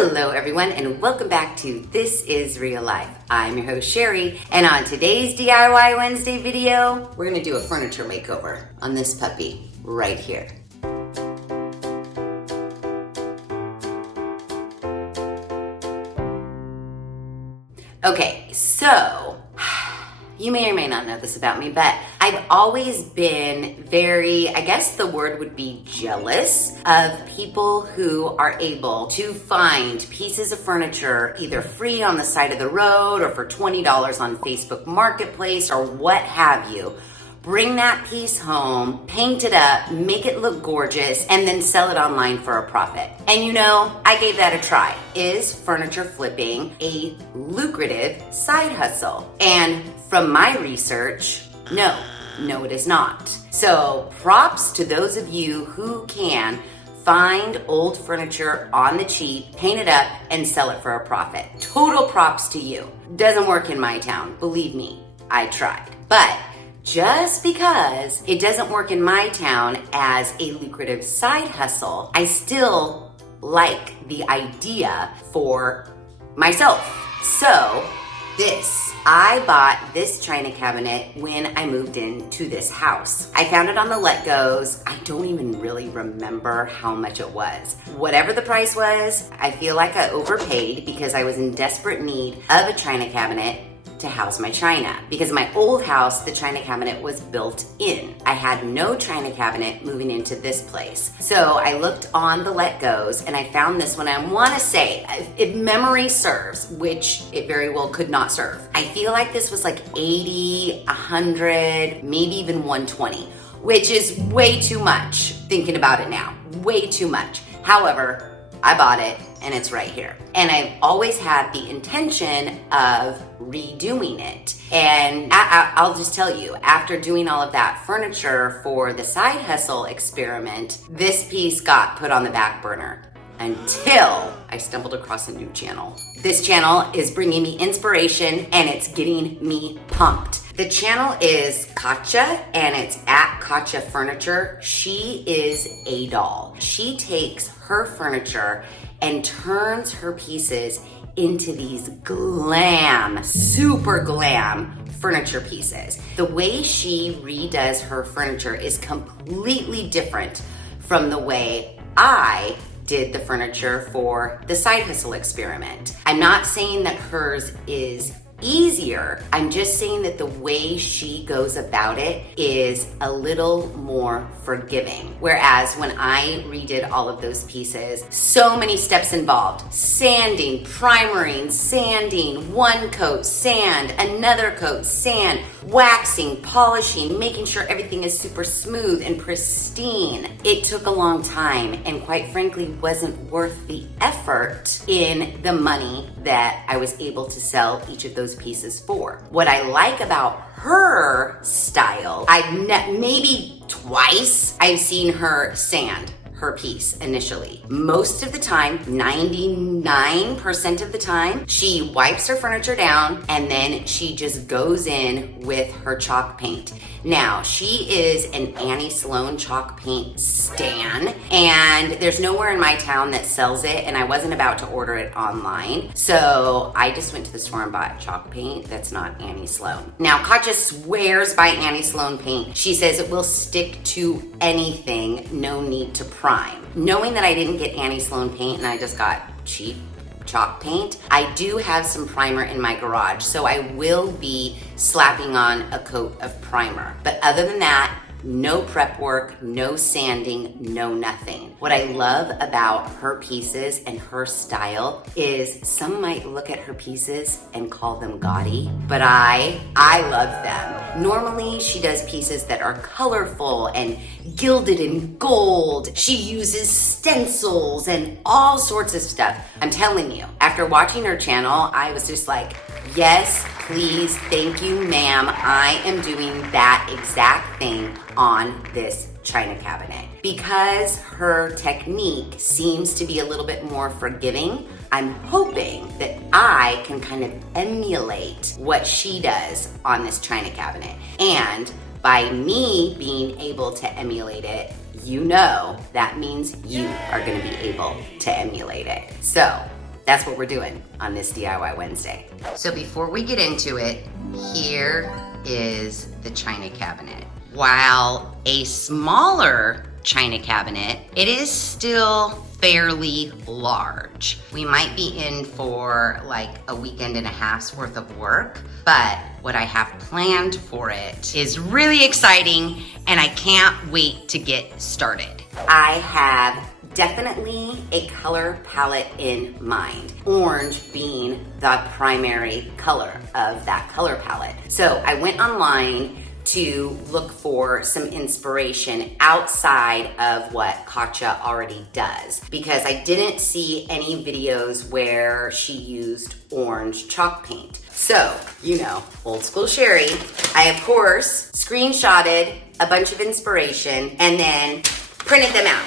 Hello everyone and welcome back to This Is Real Life. I'm your host Sheri, and on today's DIY Wednesday video, we're gonna do a furniture makeover on this puppy right here. Okay, so you may or may not know this about me, but I've always been very, I guess the word would be jealous of people who are able to find pieces of furniture either free on the side of the road or for $20 on Facebook Marketplace or what have you. Bring that piece home, paint it up, make it look gorgeous, and then sell it online for a profit. And you know, I gave that a try. Is furniture flipping a lucrative side hustle? And from my research, no it is not. So props to those of you who can find old furniture on the cheap, paint it up, and sell it for a profit. Total props to you. Doesn't work in my town, believe me, I tried. But just because it doesn't work in my town as a lucrative side hustle, I still like the idea for myself. So I bought this china cabinet when I moved into this house. I found it on the Let Go's. I don't even really remember how much it was. Whatever the price was, I feel like I overpaid because I was in desperate need of a china cabinet to house my china. Because in my old house, the china cabinet was built in. I had no china cabinet moving into this place. So I looked on the Let Go's and I found this one. I want to say, if memory serves, which it very well could not serve, I feel like this was like 80, 100, maybe even 120, which is way too much thinking about it now. Way too much. However, I bought it and it's right here. And I've always had the intention of redoing it. And I'll just tell you, after doing all of that furniture for the side hustle experiment, this piece got put on the back burner until I stumbled across a new channel. This channel is bringing me inspiration and it's getting me pumped. The channel is Kacha and it's at Kacha Furniture. She is a doll. She takes her furniture and turns her pieces into these super glam furniture pieces. The way she redoes her furniture is completely different from the way I did the furniture for the side hustle experiment. I'm not saying that hers is easier. I'm just saying that the way she goes about it is a little more forgiving. Whereas when I redid all of those pieces, so many steps involved. Sanding, primering, sanding, one coat, sand, another coat, sand, waxing, polishing, making sure everything is super smooth and pristine. It took a long time and quite frankly wasn't worth the effort in the money that I was able to sell each of those pieces for. What I like about her style, maybe twice I've seen her sand her piece initially. Most of the time, 99% of the time, she wipes her furniture down and then she just goes in with her chalk paint. Now, she is an Annie Sloan chalk paint stan, and there's nowhere in my town that sells it, and I wasn't about to order it online. So I just went to the store and bought chalk paint that's not Annie Sloan. Now, Kacha swears by Annie Sloan paint. She says it will stick to anything, no need to prime. Knowing that I didn't get Annie Sloan paint and I just got cheap chalk paint, I do have some primer in my garage, so I will be slapping on a coat of primer. But other than that, no prep work, no sanding, no nothing. What I love about her pieces and her style is some might look at her pieces and call them gaudy, but I love them. Normally, she does pieces that are colorful and gilded in gold. She uses stencils and all sorts of stuff. I'm telling you, after watching her channel, I was just like, yes, please, thank you, ma'am. I am doing that exact thing on this china cabinet. Because her technique seems to be a little bit more forgiving, I'm hoping that I can kind of emulate what she does on this china cabinet. And by me being able to emulate it, you know that means you are going to be able to emulate it. So that's what we're doing on this DIY Wednesday. So before we get into it, here is the china cabinet. While a smaller china cabinet, it is still fairly large. We might be in for like a weekend and a half's worth of work, but what I have planned for it is really exciting and I can't wait to get started. I have definitely a color palette in mind, orange being the primary color of that color palette. So I went online to look for some inspiration outside of what Kacha already does, because I didn't see any videos where she used orange chalk paint. So, you know, old school Sheri, I of course screenshotted a bunch of inspiration and then printed them out.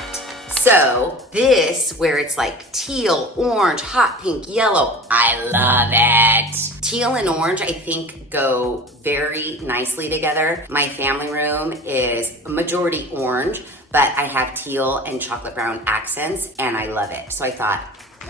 So this, where it's like teal, orange, hot pink, yellow, I love it. Teal and orange, I think, go very nicely together. My family room is majority orange, but I have teal and chocolate brown accents, and I love it. So I thought,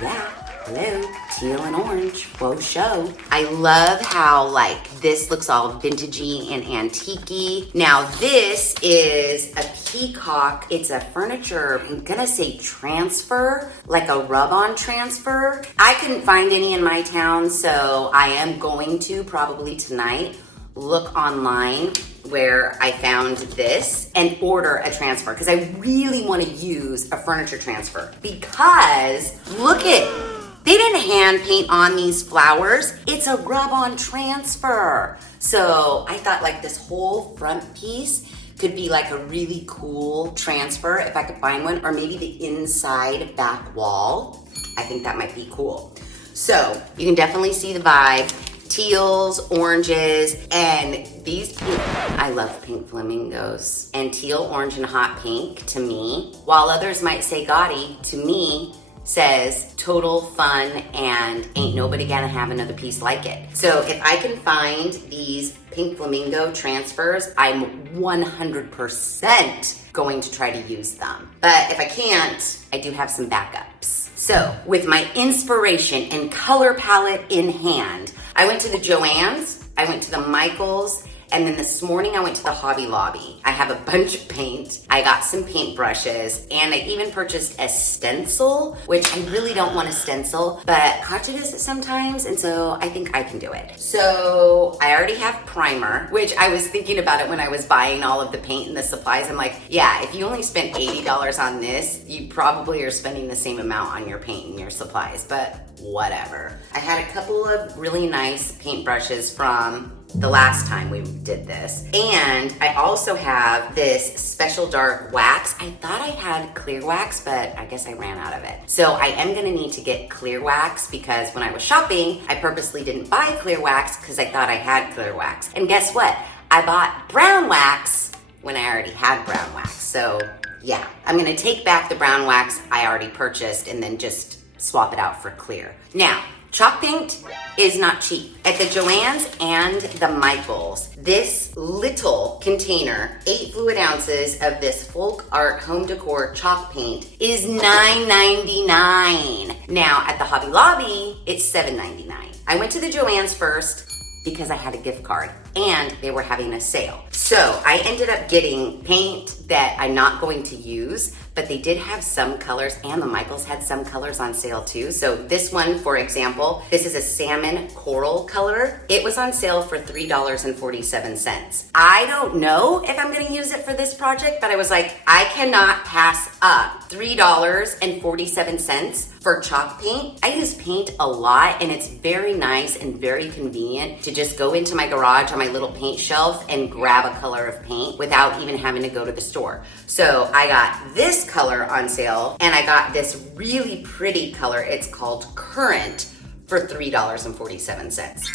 yeah, hello, teal and orange, whoa show. I love how like this looks all vintagey and antique-y. Now this is a peacock. It's a furniture, I'm gonna say transfer, like a rub-on transfer. I couldn't find any in my town, so I am going to probably tonight look online where I found this and order a transfer, because I really want to use a furniture transfer, because look they didn't hand paint on these flowers. It's a rub-on transfer. So I thought like this whole front piece could be like a really cool transfer if I could find one, or maybe the inside back wall. I think that might be cool. So you can definitely see the vibe. Teals, oranges, and these pink, I love pink flamingos. And teal, orange, and hot pink to me, while others might say gaudy, to me says total fun and ain't nobody gonna have another piece like it. So if I can find these pink flamingo transfers, I'm 100% going to try to use them. But if I can't, I do have some backups. So with my inspiration and color palette in hand, I went to the Joann's, I went to the Michael's, and then this morning I went to the Hobby Lobby. I have a bunch of paint. I got some paint brushes, and I even purchased a stencil, which I really don't want a stencil, but Kacha does it sometimes, and so I think I can do it. So I already have primer, which I was thinking about it when I was buying all of the paint and the supplies. I'm like, yeah, if you only spent $80 on this, you probably are spending the same amount on your paint and your supplies, but whatever. I had a couple of really nice paint brushes from the last time we did this. And I also have this special dark wax. I thought I had clear wax, but I guess I ran out of it. So I am gonna need to get clear wax, because when I was shopping, I purposely didn't buy clear wax because I thought I had clear wax. And guess what? I bought brown wax when I already had brown wax. So yeah, I'm gonna take back the brown wax I already purchased and then just swap it out for clear. Now, chalk paint is not cheap. At the Joann's and the Michael's, this little container, 8 fluid ounces of this folk art home decor chalk paint is $9.99. Now at the Hobby Lobby, it's $7.99. I went to the Joann's first because I had a gift card and they were having a sale. So I ended up getting paint that I'm not going to use, but they did have some colors, and the Michaels had some colors on sale too. So this one, for example, this is a salmon coral color. It was on sale for $3.47. I don't know if I'm gonna use it for this project, but I was like, I cannot pass up $3.47 for chalk paint. I use paint a lot, and it's very nice and very convenient to just go into my garage on my little paint shelf and grab a color of paint without even having to go to the store. So I got this color on sale, and I got this really pretty color. It's called Current for $3.47.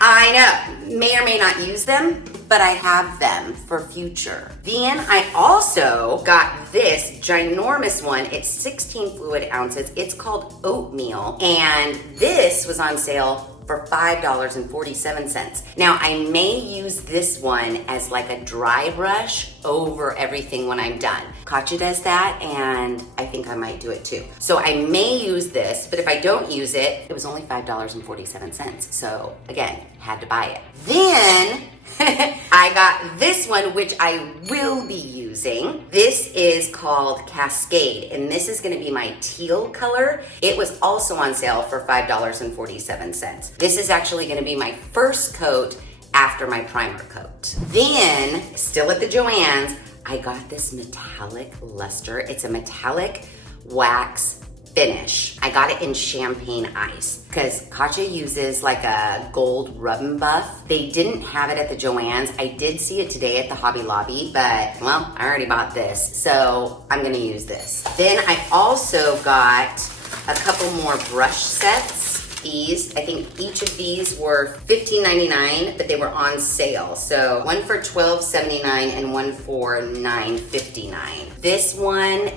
I know, may or may not use them, but I have them for future. Then I also got this ginormous one. It's 16 fluid ounces. It's called Oatmeal, and this was on sale for $5.47. Now I may use this one as like a dry brush over everything when I'm done. Kacha does that, and I think I might do it too. So I may use this, but if I don't use it, it was only $5.47. So again, had to buy it. Then I got this one, which I will be using. This is called Cascade, and this is gonna be my teal color. It was also on sale for $5.47. This is actually gonna be my first coat after my primer coat. Then, still at the Joann's, I got this metallic luster. It's a metallic wax finish. I got it in champagne ice because Kacha uses like a gold rub and buff. They didn't have it at the Joann's. I did see it today at the Hobby Lobby, but well, I already bought this, so I'm gonna use this. Then I also got a couple more brush sets. These, I think each of these were $15.99, but they were on sale. So one for $12.79 and one for $9.59. This one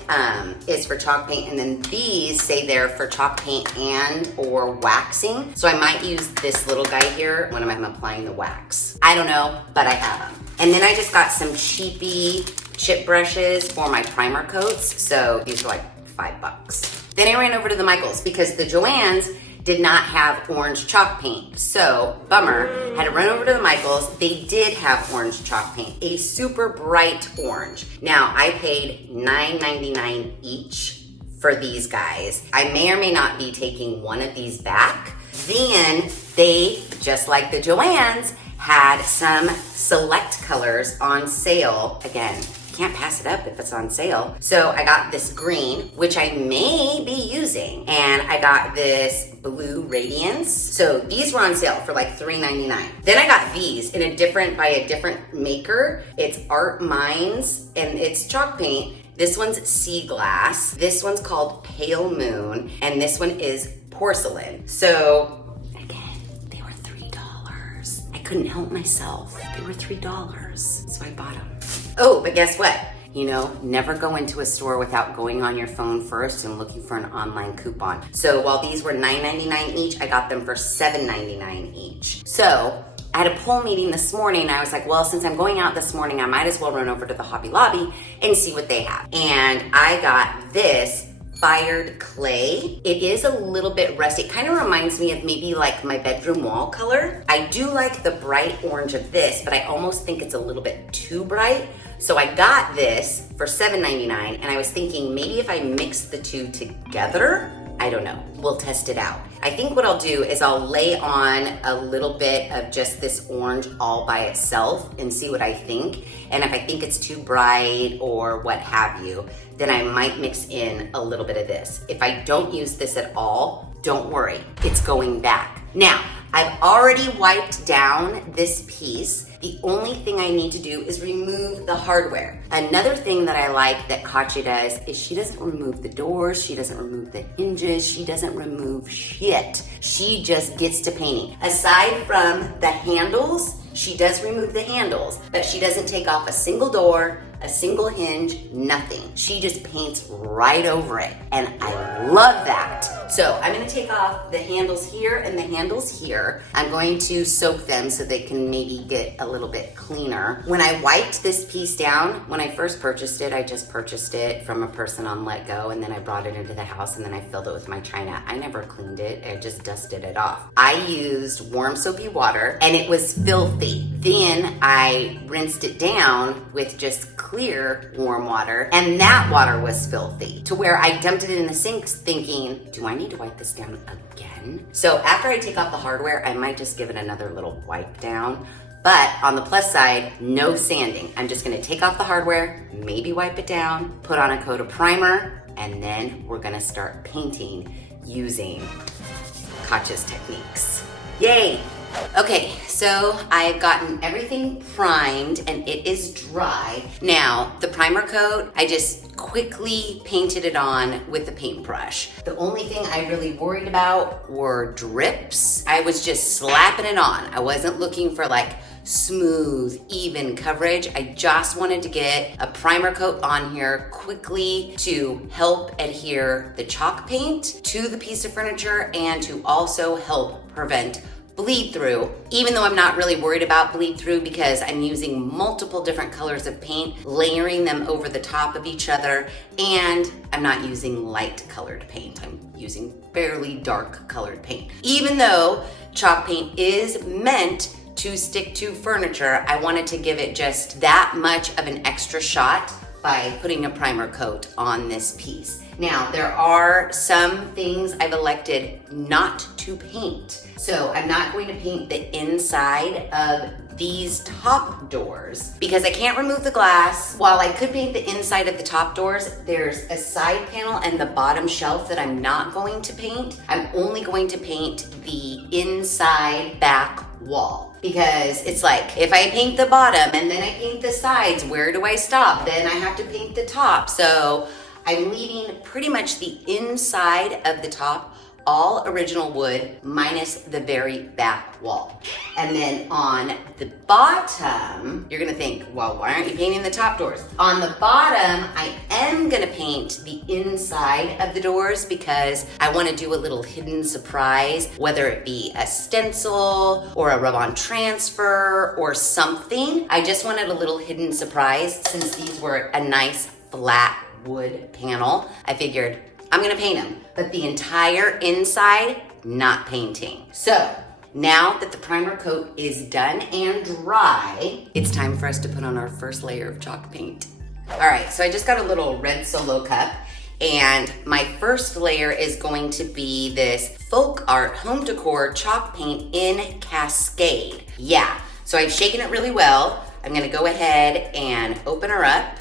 is for chalk paint, and then these say they're for chalk paint and or waxing. So I might use this little guy here when I'm applying the wax. I don't know, but I have them. And then I just got some cheapy chip brushes for my primer coats. So these were like $5. Then I ran over to the Michaels because the Joann's did not have orange chalk paint. So, bummer, had to run over to the Michaels. They did have orange chalk paint, a super bright orange. Now, I paid $9.99 each for these guys. I may or may not be taking one of these back. Then they, just like the Joann's, had some select colors on sale. Again, can't pass it up if it's on sale. So I got this green, which I may be using, and I got this blue radiance. So these were on sale for like $3.99. Then I got these in by a different maker. It's Art Minds, and it's chalk paint. This one's Sea Glass. This one's called Pale Moon, and this one is Porcelain. So again, they were $3. I couldn't help myself. They were $3, so I bought them. Oh, but guess what? You know, never go into a store without going on your phone first and looking for an online coupon. So while these were $9.99 each, I got them for $7.99 each. So I had a poll meeting this morning. I was like, well, since I'm going out this morning, I might as well run over to the Hobby Lobby and see what they have. And I got this fired clay. It is a little bit rusty. It kind of reminds me of maybe like my bedroom wall color. I do like the bright orange of this, but I almost think it's a little bit too bright. So I got this for $7.99, and I was thinking maybe if I mix the two together, I don't know, we'll test it out. I think what I'll do is I'll lay on a little bit of just this orange all by itself and see what I think. And if I think it's too bright or what have you, then I might mix in a little bit of this. If I don't use this at all, don't worry, it's going back. Now, I've already wiped down this piece. The only thing I need to do is remove the hardware. Another thing that I like that Kacha does is she doesn't remove the doors, she doesn't remove the hinges, she doesn't remove shit. She just gets to painting. Aside from the handles, she does remove the handles, but she doesn't take off a single door, a single hinge, nothing. She just paints right over it, and I love that. So I'm gonna take off the handles here and the handles here. I'm going to soak them so they can maybe get a little bit cleaner. When I wiped this piece down, when I first purchased it, I just purchased it from a person on Let Go, and then I brought it into the house, and then I filled it with my china. I never cleaned it, I just dusted it off. I used warm soapy water, and it was filthy. Then I rinsed it down with just clear warm water, and that water was filthy to where I dumped it in the sink thinking, do I need to wipe this down again? So after I take off the hardware, I might just give it another little wipe down. But on the plus side, no sanding. I'm just gonna take off the hardware, maybe wipe it down, put on a coat of primer, and then we're gonna start painting using Kacha's techniques. Yay! Okay, so I've gotten everything primed and it is dry. Now, the primer coat, I just quickly painted it on with the paintbrush. The only thing I really worried about were drips. I was just slapping it on. I wasn't looking for like smooth, even coverage. I just wanted to get a primer coat on here quickly to help adhere the chalk paint to the piece of furniture and to also help prevent bleed through, even though I'm not really worried about bleed through because I'm using multiple different colors of paint, layering them over the top of each other, and I'm not using light colored paint. I'm using fairly dark colored paint. Even though chalk paint is meant to stick to furniture, I wanted to give it just that much of an extra shot by putting a primer coat on this piece. Now, there are some things I've elected not to paint. So I'm not going to paint the inside of these top doors because I can't remove the glass. While I could paint the inside of the top doors, there's a side panel and the bottom shelf that I'm not going to paint. I'm only going to paint the inside back wall. Because it's like, if I paint the bottom and then I paint the sides, where do I stop? Then I have to paint the top. So I'm leaving pretty much the inside of the top all original wood minus the very back wall. And then on the bottom, you're gonna think, well, why aren't you painting the top doors? On the bottom, I am gonna paint the inside of the doors because I wanna do a little hidden surprise, whether it be a stencil or a rub-on transfer or something. I just wanted a little hidden surprise since these were a nice flat wood panel. I figured I'm gonna paint them, but the entire inside, not painting. So now that the primer coat is done and dry, it's time for us to put on our first layer of chalk paint. All right, so I just got a little red Solo cup, and my first layer is going to be this folk art home decor chalk paint in Cascade. Yeah, so I've shaken it really well. I'm gonna go ahead and open her up.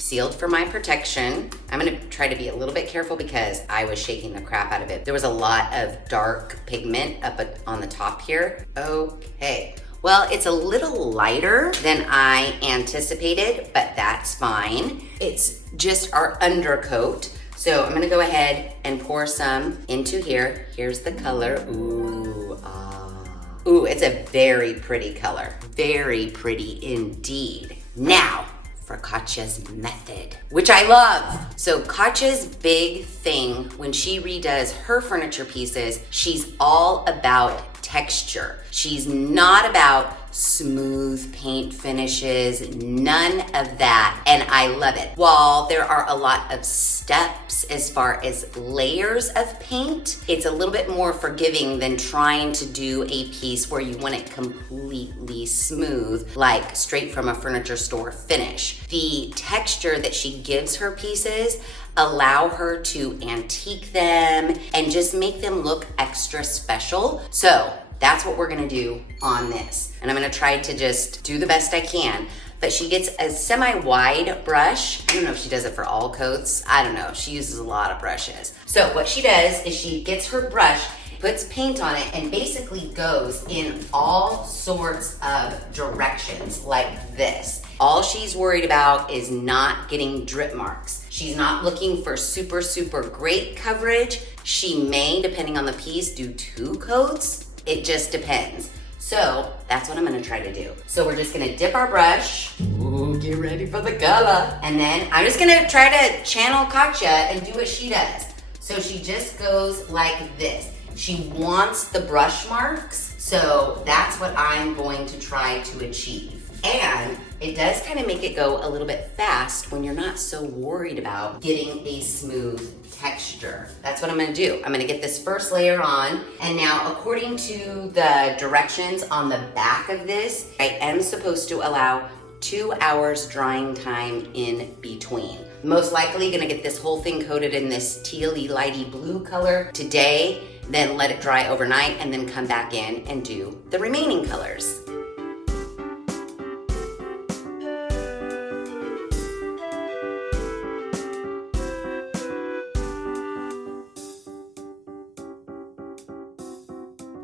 Sealed for my protection. I'm gonna try to be a little bit careful because I was shaking the crap out of it. There was a lot of dark pigment up on the top here. Okay, well, it's a little lighter than I anticipated, but that's fine. It's just our undercoat. So I'm gonna go ahead and pour some into here. Here's the color, ooh, Ooh, it's a very pretty color. Very pretty indeed. Now, for Kacha's method, which I love. So Kacha's big thing when she redoes her furniture pieces, she's all about texture. She's not about smooth paint finishes, none of that, and I love it. While there are a lot of steps as far as layers of paint, it's a little bit more forgiving than trying to do a piece where you want it completely smooth, like straight from a furniture store finish. The texture that she gives her pieces allow her to antique them and just make them look extra special. So that's what we're gonna do on this. And I'm gonna try to just do the best I can. But she gets a semi-wide brush. I don't know if she does it for all coats. I don't know, she uses a lot of brushes. So what she does is she gets her brush, puts paint on it, and basically goes in all sorts of directions like this. All she's worried about is not getting drip marks. She's not looking for super, super great coverage. She may, depending on the piece, do 2 coats. It just depends. So that's what I'm gonna try to do. So we're just gonna dip our brush. Ooh, get ready for the color. And then I'm just gonna try to channel Kacha and do what she does. So she just goes like this. She wants the brush marks, so that's what I'm going to try to achieve. And it does kind of make it go a little bit fast when you're not so worried about getting a smooth texture. That's what I'm gonna do. I'm gonna get this first layer on, and now according to the directions on the back of this, I am supposed to allow 2 hours drying time in between. Most likely gonna get this whole thing coated in this tealy lighty blue color today, then let it dry overnight, and then come back in and do the remaining colors.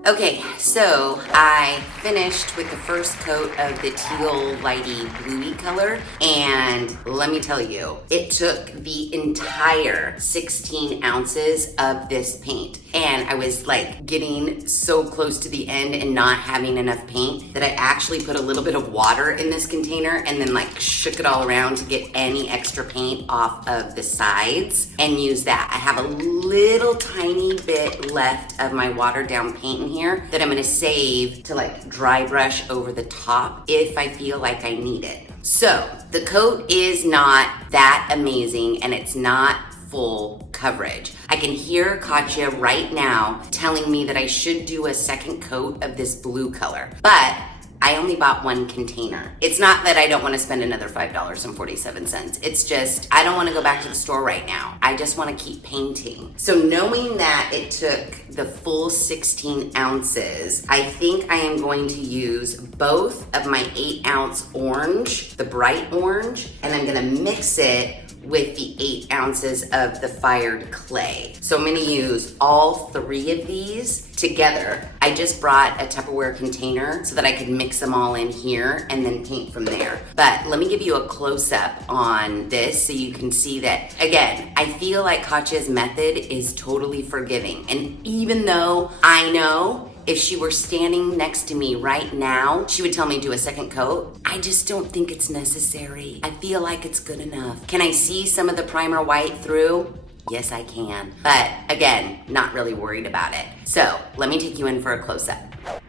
Okay, so I finished with the first coat of the teal lighty bluey color, and let me tell you, it took the entire 16 ounces of this paint. And I was like getting so close to the end and not having enough paint that I actually put a little bit of water in this container and then like shook it all around to get any extra paint off of the sides and use that. I have a little tiny bit left of my watered down paint in here that I'm gonna save to like dry brush over the top if I feel like I need it. So the coat is not that amazing and it's not full coverage. I can hear Kacha right now telling me that I should do a second coat of this blue color, but I only bought one container. It's not that I don't want to spend another $5.47. It's just, I don't want to go back to the store right now. I just want to keep painting. So knowing that it took the full 16 ounces, I think I am going to use both of my 8-ounce orange, the bright orange, and I'm gonna mix it with the 8 ounces of the fired clay. So I'm gonna use all 3 of these together. I just brought a Tupperware container so that I could mix them all in here and then paint from there. But let me give you a close-up on this so you can see that, again, I feel like Kacha's method is totally forgiving. And even though I know if she were standing next to me right now, she would tell me to do a second coat. I just don't think it's necessary. I feel like it's good enough. Can I see some of the primer white through? Yes, I can. But again, not really worried about it. So let me take you in for a close-up.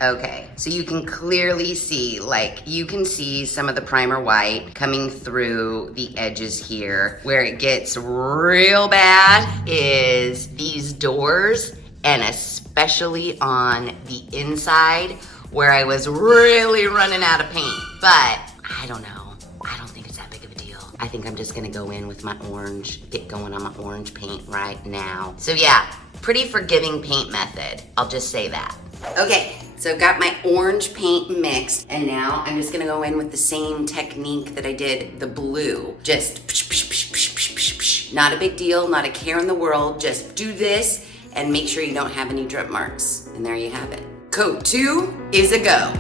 Okay, so you can clearly see, you can see some of the primer white coming through the edges here. Where it gets real bad is these doors, and especially on the inside where I was really running out of paint. But I don't know. I don't think it's that big of a deal. I think I'm just gonna go in with my orange, get going on my orange paint right now. So yeah, pretty forgiving paint method. I'll just say that. Okay, so I've got my orange paint mixed, and now I'm just gonna go in with the same technique that I did the blue. Just psh, psh, psh, psh, psh, psh, psh. Not a big deal, not a care in the world. Just do this and make sure you don't have any drip marks. And there you have it. Coat 2 is a go.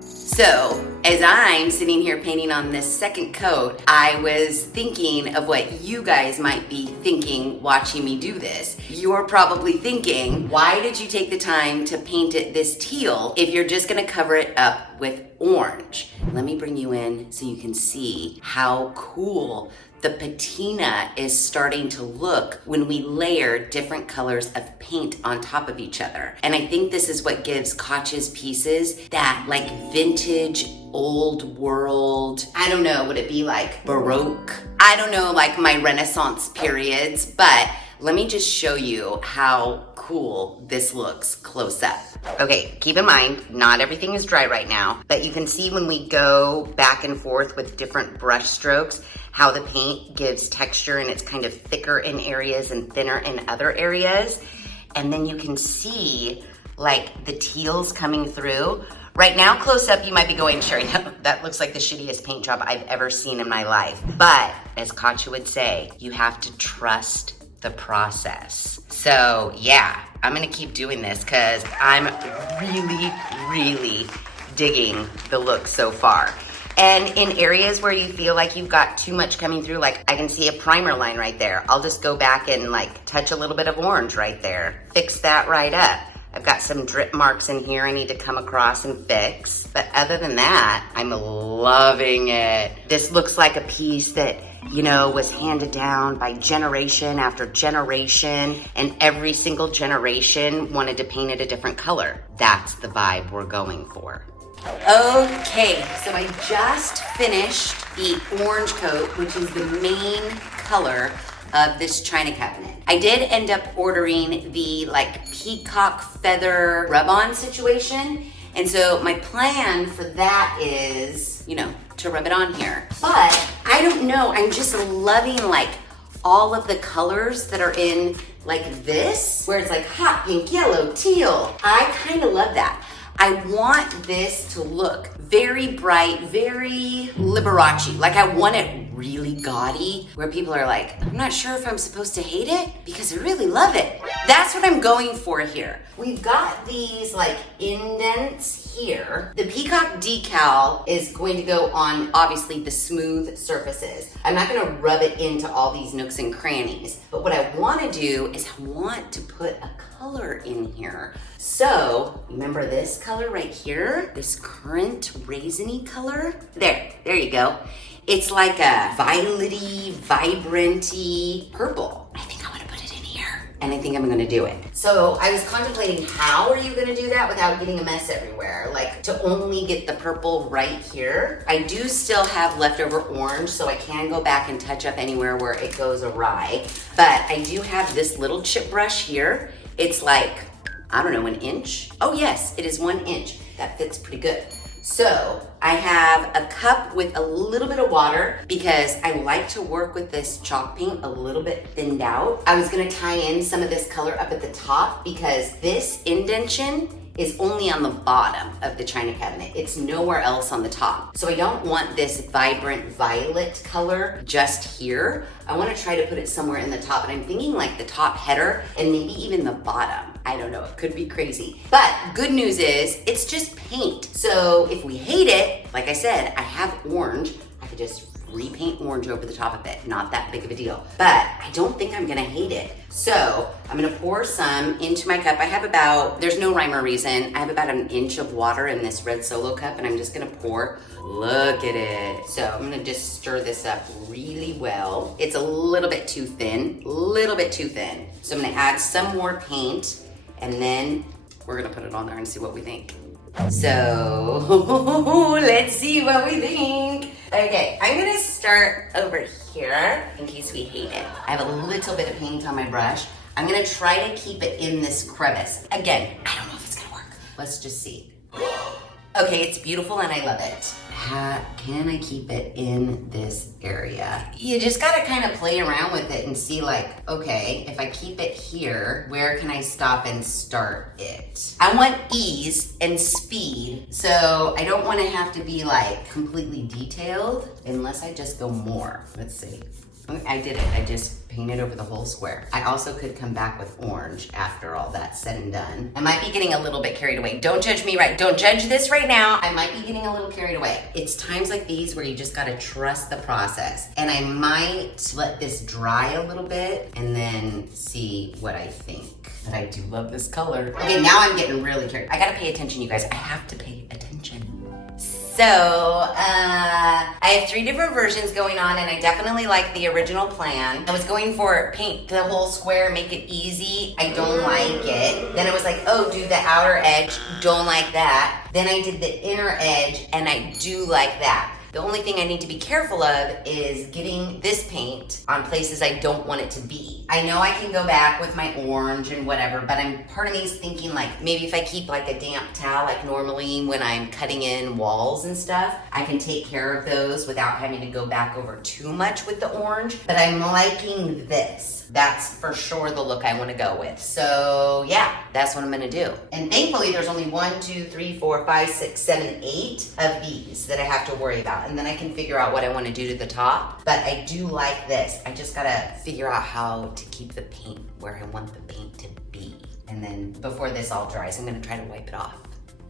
So, as I'm sitting here painting on this second coat, I was thinking of what you guys might be thinking watching me do this. You're probably thinking, why did you take the time to paint it this teal if you're just gonna cover it up with orange? Let me bring you in so you can see how cool the patina is starting to look when we layer different colors of paint on top of each other. And I think this is what gives Kacha's pieces that like vintage, old world, I don't know, would it be like Baroque? I don't know, like my Renaissance periods, but let me just show you how cool this looks close up. Okay, keep in mind, not everything is dry right now, but you can see when we go back and forth with different brush strokes, how the paint gives texture and it's kind of thicker in areas and thinner in other areas. And then you can see like the teals coming through. Right now, close up, you might be going, Sheri, that looks like the shittiest paint job I've ever seen in my life. But as Kacha would say, you have to trust the process. So yeah, I'm gonna keep doing this because I'm really, really digging the look so far. And in areas where you feel like you've got too much coming through, like I can see a primer line right there. I'll just go back and like touch a little bit of orange right there. Fix that right up. I've got some drip marks in here I need to come across and fix. But other than that, I'm loving it. This looks like a piece that, you know, was handed down by generation after generation, and every single generation wanted to paint it a different color. That's the vibe we're going for. Okay, so I just finished the orange coat, which is the main color of this china cabinet. I did end up ordering the like peacock feather rub-on situation. And so my plan for that is, you know, to rub it on here. But I don't know, I'm just loving like all of the colors that are in like this, where it's like hot pink, yellow, teal. I kind of love that. I want this to look very bright, very Liberace. Like I want it really gaudy, where people are like, I'm not sure if I'm supposed to hate it because I really love it. That's what I'm going for here. We've got these like indents here. The peacock decal is going to go on obviously the smooth surfaces. I'm not gonna rub it into all these nooks and crannies, but what I wanna do is I want to put a color in here. So remember this color right here, this currant raisiny color? There you go. It's like a violety, vibranty purple. I think I want to put it in here, and I think I'm gonna do it. So I was contemplating, how are you gonna do that without getting a mess everywhere? Like, to only get the purple right here. I do still have leftover orange, so I can go back and touch up anywhere where it goes awry. But I do have this little chip brush here. It's like, I don't know, an inch? Oh yes, it is 1 inch. That fits pretty good. So I have a cup with a little bit of water because I like to work with this chalk paint a little bit thinned out. I was gonna tie in some of this color up at the top because this indentation is only on the bottom of the china cabinet. It's nowhere else on the top. So I don't want this vibrant violet color just here. I wanna try to put it somewhere in the top, and I'm thinking like the top header and maybe even the bottom. I don't know, it could be crazy. But good news is, it's just paint. So if we hate it, like I said, I have orange. I could just repaint orange over the top of it. Not that big of a deal. But I don't think I'm gonna hate it. So I'm gonna pour some into my cup. I have about, there's no rhyme or reason, I have about 1 inch of water in this red Solo cup, and I'm just gonna pour. Look at it. So I'm gonna just stir this up really well. It's a little bit too thin, So I'm gonna add some more paint, and then we're gonna put it on there and see what we think. So let's see what we think. Okay, I'm gonna start over here in case we hate it. I have a little bit of paint on my brush. I'm gonna try to keep it in this crevice. Again, I don't know if it's gonna work. Let's just see. Okay, it's beautiful and I love it. Can I keep it in this area? You just gotta kind of play around with it and see like, okay, if I keep it here, where can I stop and start it? I want ease and speed, so I don't wanna have to be like completely detailed unless I just go more. Let's see. I did it, I just painted over the whole square. I also could come back with orange after all that's said and done. I might be getting a little bit carried away. Don't judge me, right? Don't judge this right now. I might be getting a little carried away. It's times like these where you just gotta trust the process. And I might let this dry a little bit and then see what I think. But I do love this color. Okay, now I'm getting really carried. I gotta pay attention, you guys. I have to pay attention. So, I have 3 different versions going on, and I definitely like the original plan. I was going for paint the whole square, make it easy. I don't like it. Then I was like, oh, do the outer edge. Don't like that. Then I did the inner edge, and I do like that. The only thing I need to be careful of is getting this paint on places I don't want it to be. I know I can go back with my orange and whatever, but part of me is thinking like, maybe if I keep like a damp towel, like normally when I'm cutting in walls and stuff, I can take care of those without having to go back over too much with the orange. But I'm liking this. That's for sure the look I want to go with. So yeah, that's what I'm gonna do. And thankfully there's only 1, 2, 3, 4, 5, 6, 7, 8 of these that I have to worry about. And then I can figure out what I want to do to the top. But I do like this. I just gotta figure out how to keep the paint where I want the paint to be. And then before this all dries, I'm gonna try to wipe it off.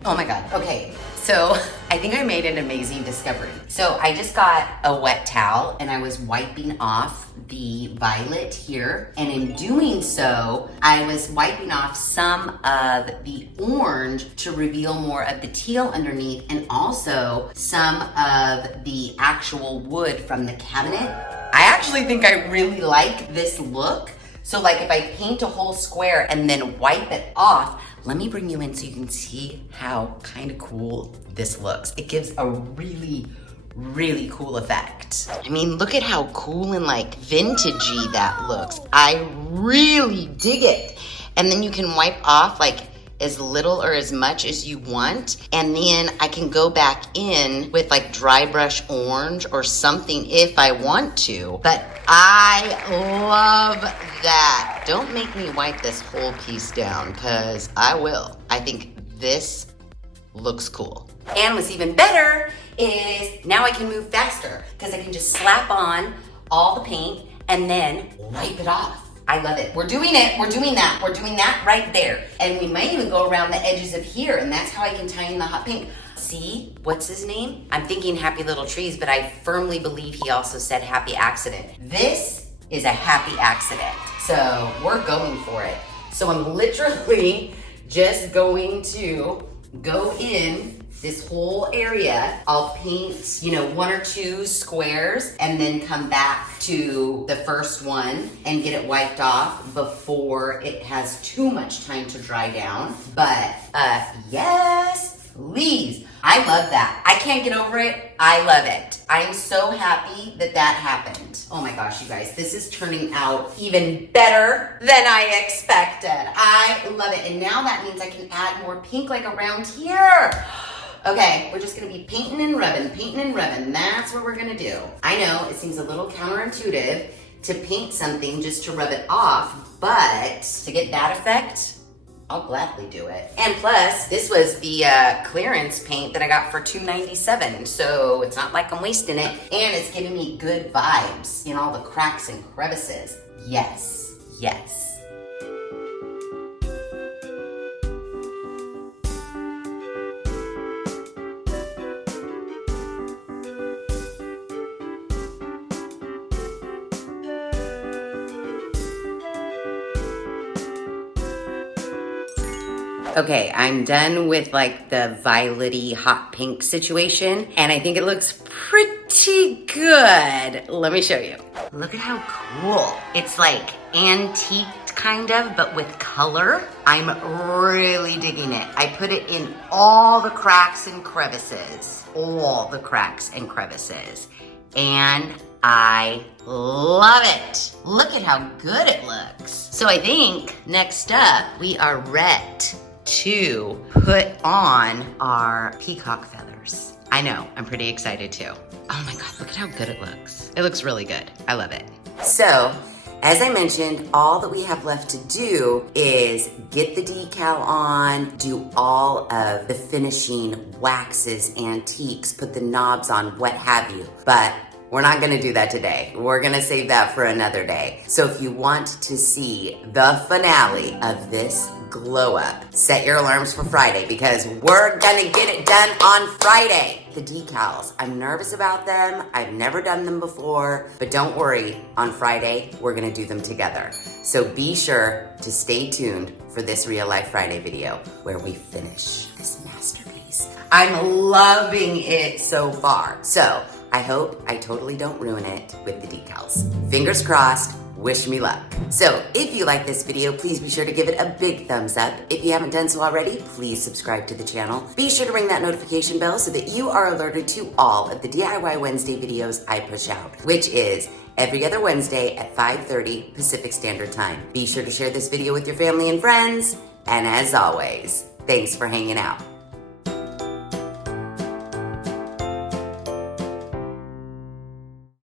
Oh my God, okay. So I think I made an amazing discovery. So I just got a wet towel and I was wiping off the violet here. And in doing so, I was wiping off some of the orange to reveal more of the teal underneath, and also some of the actual wood from the cabinet. I actually think I really like this look. So like if I paint a whole square and then wipe it off, let me bring you in so you can see how kind of cool this looks. It gives a really, really cool effect. I mean, look at how cool and like vintagey that looks. I really dig it. And then you can wipe off like as little or as much as you want. And then I can go back in with like dry brush orange or something if I want to. But I love that. Don't make me wipe this whole piece down because I will. I think this looks cool. And what's even better is now I can move faster because I can just slap on all the paint and then wipe it off. I love it. We're doing it. We're doing that. We're doing that right there. And we might even go around the edges of here, and that's how I can tie in the hot pink. See, what's his name? I'm thinking Happy Little Trees, but I firmly believe he also said Happy Accident. This is a happy accident. So we're going for it. So I'm literally just going to go in this whole area, I'll paint, you know, 1 or 2 squares and then come back to the first one and get it wiped off before it has too much time to dry down. But yes, please. I love that. I can't get over it. I love it. I am so happy that that happened. Oh my gosh, you guys, this is turning out even better than I expected. I love it. And now that means I can add more pink like around here. Okay, we're just gonna be painting and rubbing, painting and rubbing. That's what we're gonna do. I know it seems a little counterintuitive to paint something just to rub it off, but to get that effect, I'll gladly do it. And plus, this was the clearance paint that I got for $2.97, so it's not like I'm wasting it. And it's giving me good vibes in all the cracks and crevices. Yes, yes. Okay, I'm done with like the violet-y hot pink situation, and I think it looks pretty good. Let me show you. Look at how cool. It's like antiqued kind of, but with color. I'm really digging it. I put it in all the cracks and crevices. All the cracks and crevices. And I love it. Look at how good it looks. So I think next up, we are ready to put on our peacock feathers. I know, I'm pretty excited too. Oh my God, look at how good it looks. It looks really good. I love it. So, as I mentioned, all that we have left to do is get the decal on, do all of the finishing, waxes, antiques, put the knobs on, what have you. But we're not gonna do that today. We're gonna save that for another day. So if you want to see the finale of this glow up, set your alarms for Friday because we're gonna get it done on Friday. The decals, I'm nervous about them. I've never done them before, but don't worry, on Friday, we're gonna do them together. So be sure to stay tuned for this Real Life Friday video where we finish this masterpiece. I'm loving it so far. So I hope I totally don't ruin it with the decals. Fingers crossed, wish me luck. So if you like this video, please be sure to give it a big thumbs up. If you haven't done so already, please subscribe to the channel. Be sure to ring that notification bell so that you are alerted to all of the DIY Wednesday videos I push out, which is every other Wednesday at 5:30 Pacific Standard Time. Be sure to share this video with your family and friends. And as always, thanks for hanging out.